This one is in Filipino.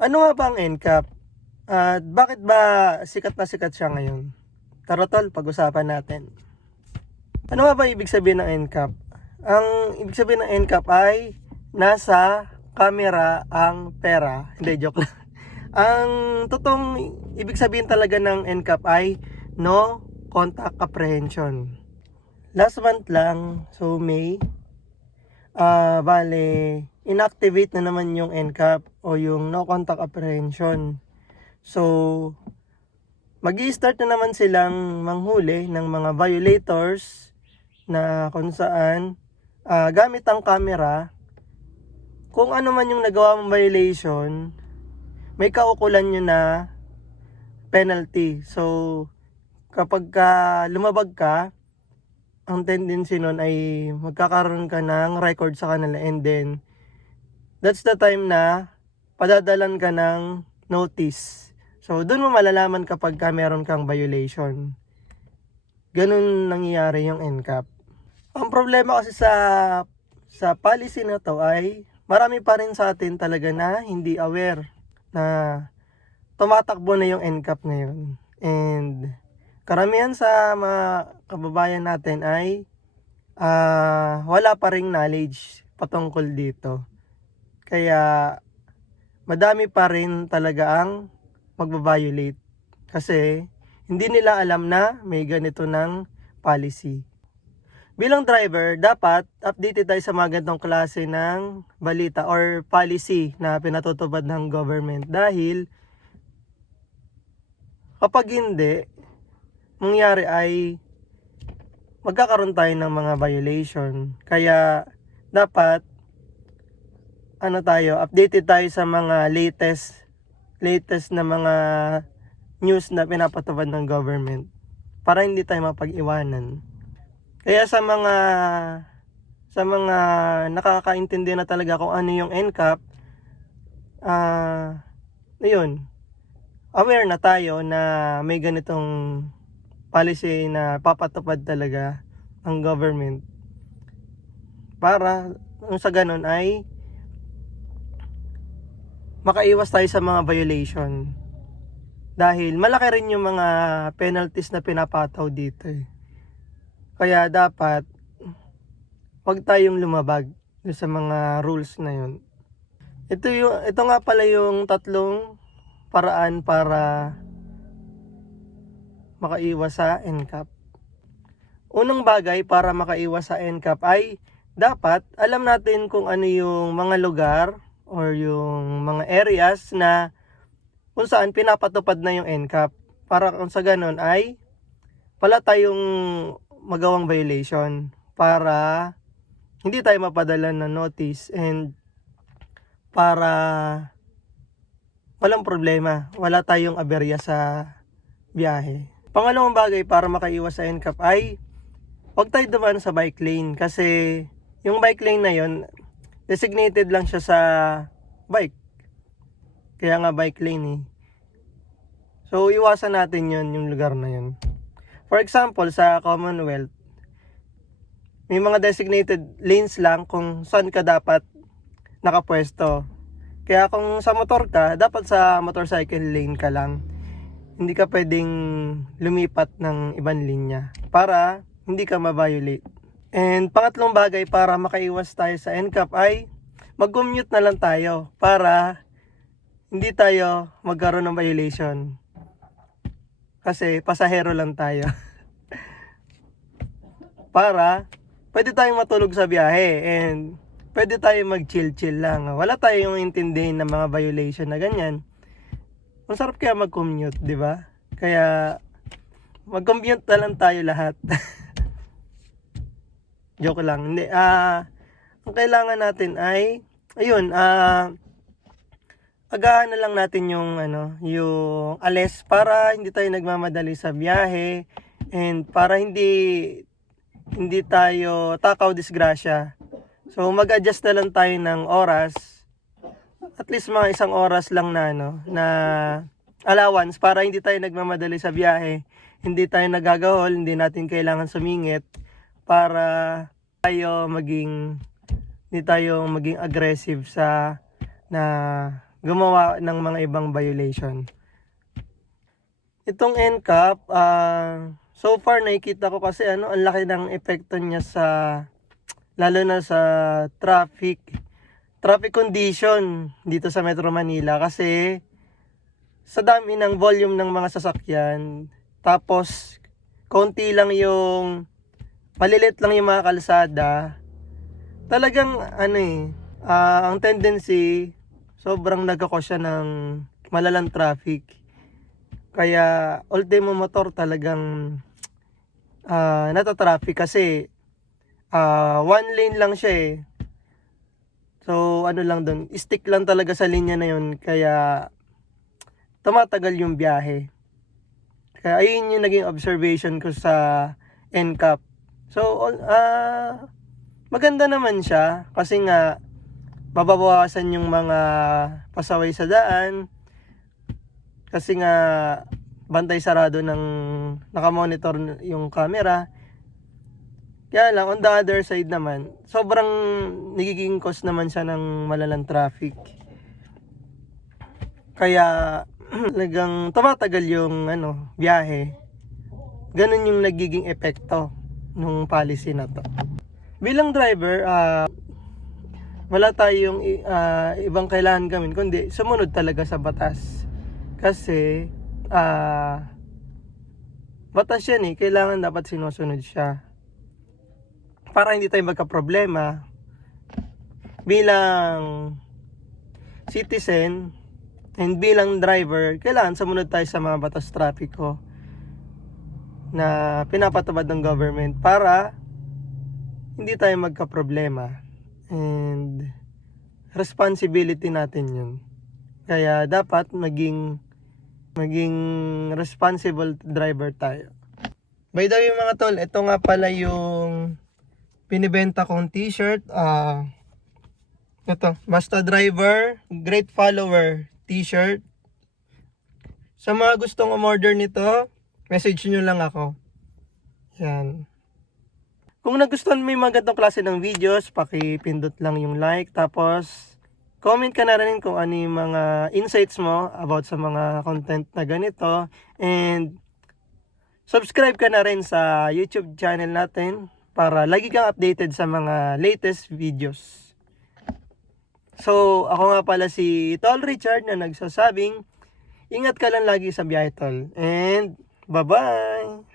Ano nga ba ang NCAP? At bakit ba sikat na sikat siya ngayon? Tara tol, pag-usapan natin. Ano nga ba ibig sabihin ng NCAP? Ang ibig sabihin ng NCAP ay nasa camera ang pera. Hindi, joke lang. Ang totoong ibig sabihin talaga ng NCAP ay no contact apprehension. Last month lang, so May, bale, inactivate na naman yung NCAP o yung no contact apprehension. So, magi-start na naman silang manghuli ng mga violators na kung saan gamit ang camera, kung ano man yung nagawa mong violation, may kaukulan nyo na penalty. So, kapag lumabag ka, ang tendency nun ay magkakaroon ka ng record sa kanila, and then that's the time na padadalan ka ng notice. So, doon mo malalaman kapag meron kang violation. Ganun nangyayari yung NCAP. Ang problema kasi sa policy na to ay marami pa rin sa atin talaga na hindi aware na tumatakbo na yung NCAP ngayon. And karamihan sa mga kababayan natin ay wala pa ring knowledge patungkol dito. Kaya madami pa rin talaga ang magbabiolate kasi hindi nila alam na may ganito ng policy. Bilang driver, dapat updated tayo sa mga ganitong klase ng balita or policy na pinatutupad ng government, dahil kapag hindi, mangyari ay magkakaroon tayo ng mga violation. Kaya dapat updated tayo sa mga latest na mga news na pinapatupad ng government para hindi tayo mapag-iwanan. Kaya sa mga nakakaintindi na talaga kung ano yung NCAP, ayun, aware na tayo na may ganitong policy na papatupad talaga ang government para sa ganun ay makaiwas tayo sa mga violation, dahil malaki rin yung mga penalties na pinapataw dito eh. Kaya dapat wag tayong lumabag sa mga rules na yun. Ito nga pala yung tatlong paraan para makaiwas sa NCAP. Unang bagay para makaiwas sa NCAP ay dapat alam natin kung ano yung mga lugar or yung mga areas na kung saan pinapatupad na yung NCAP, para kung sa ganun ay wala tayong magawang violation, para hindi tayo mapadala ng notice and para walang problema, wala tayong aberya sa biyahe. Pangalawang bagay para makaiwas sa NCAP ay huwag tayo dumaan sa bike lane, kasi yung bike lane na yon designated lang siya sa bike. Kaya nga bike lane eh. So iwasan natin yon, yung lugar na yon. For example, sa Commonwealth, may mga designated lanes lang kung saan ka dapat nakapwesto. Kaya kung sa motor ka, dapat sa motorcycle lane ka lang. Hindi ka pwedeng lumipat ng ibang linya para hindi ka ma-violate. And pangatlong bagay para makaiwas tayo sa NCAP ay mag-commute na lang tayo para hindi tayo magkaroon ng violation. Kasi pasahero lang tayo. Para pwede tayong matulog sa biyahe and pwede tayong mag-chill lang. Wala tayong intindihin ng mga violation na ganyan. Masarap kaya mag-commute, di ba? Kaya mag-commute na lang tayo lahat. Joke lang. Hindi, ang kailangan natin ay ayun, agahan na lang natin yung yung alis para hindi tayo nagmamadali sa biyahe and para hindi tayo takaw disgrasya. So mag-adjust na lang tayo ng oras, at least mga 1 oras lang na na allowance para hindi tayo nagmamadali sa biyahe, hindi tayo nagagahol, hindi natin kailangan sumingit para hindi tayo maging aggressive sa gumawa ng mga ibang violation. Itong NCAP, so far nakikita ko kasi ang laki ng epekto niya sa, lalo na sa traffic condition dito sa Metro Manila, kasi sa dami ng volume ng mga sasakyan, tapos konti lang yung, malilit lang yung mga kalsada, talagang ang tendency, sobrang nagkakos siya ng malalang traffic. Kaya ultimo motor talagang natatraffic kasi one lane lang siya eh. So lang doon, stick lang talaga sa linya na yun, kaya tumatagal yung biyahe. Kaya ayun yung naging observation ko sa NCAP. So maganda naman siya kasi nga mababawasan yung mga pasaway sa daan, kasi nga bantay sarado ng nakamonitor yung camera. Kaya lang, on the other side naman, sobrang nagiging cause naman siya ng malalang traffic. Kaya talagang tumatagal yung biyahe. Ganun yung nagiging epekto nung policy na to. Bilang driver, wala tayong ibang kailangan gawin kundi sumunod talaga sa batas. Kasi batas yan eh, kailangan dapat sinusunod siya para hindi tayo magka-problema. Bilang citizen and bilang driver, kailangan sumunod tayo sa mga batas trapiko na pinapatupad ng government para hindi tayo magka-problema. And responsibility natin yun. Kaya dapat maging responsible driver tayo. By the way mga tol, ito nga pala yung pinibenta kong t-shirt. Ito, Basta Driver, Great Follower t-shirt. Sa mga gustong umorder nito, message nyo lang ako. Yan. Kung nagustuhan mo yung mga ganitong klase ng videos, pakipindot lang yung like. Tapos, comment ka na rin kung ano yung mga insights mo about sa mga content na ganito. And, subscribe ka na rin sa YouTube channel natin para lagi kang updated sa mga latest videos. So, ako nga pala si Tol Richard na nagsasabing, ingat ka lang lagi sa biyahe tol. And, bye-bye!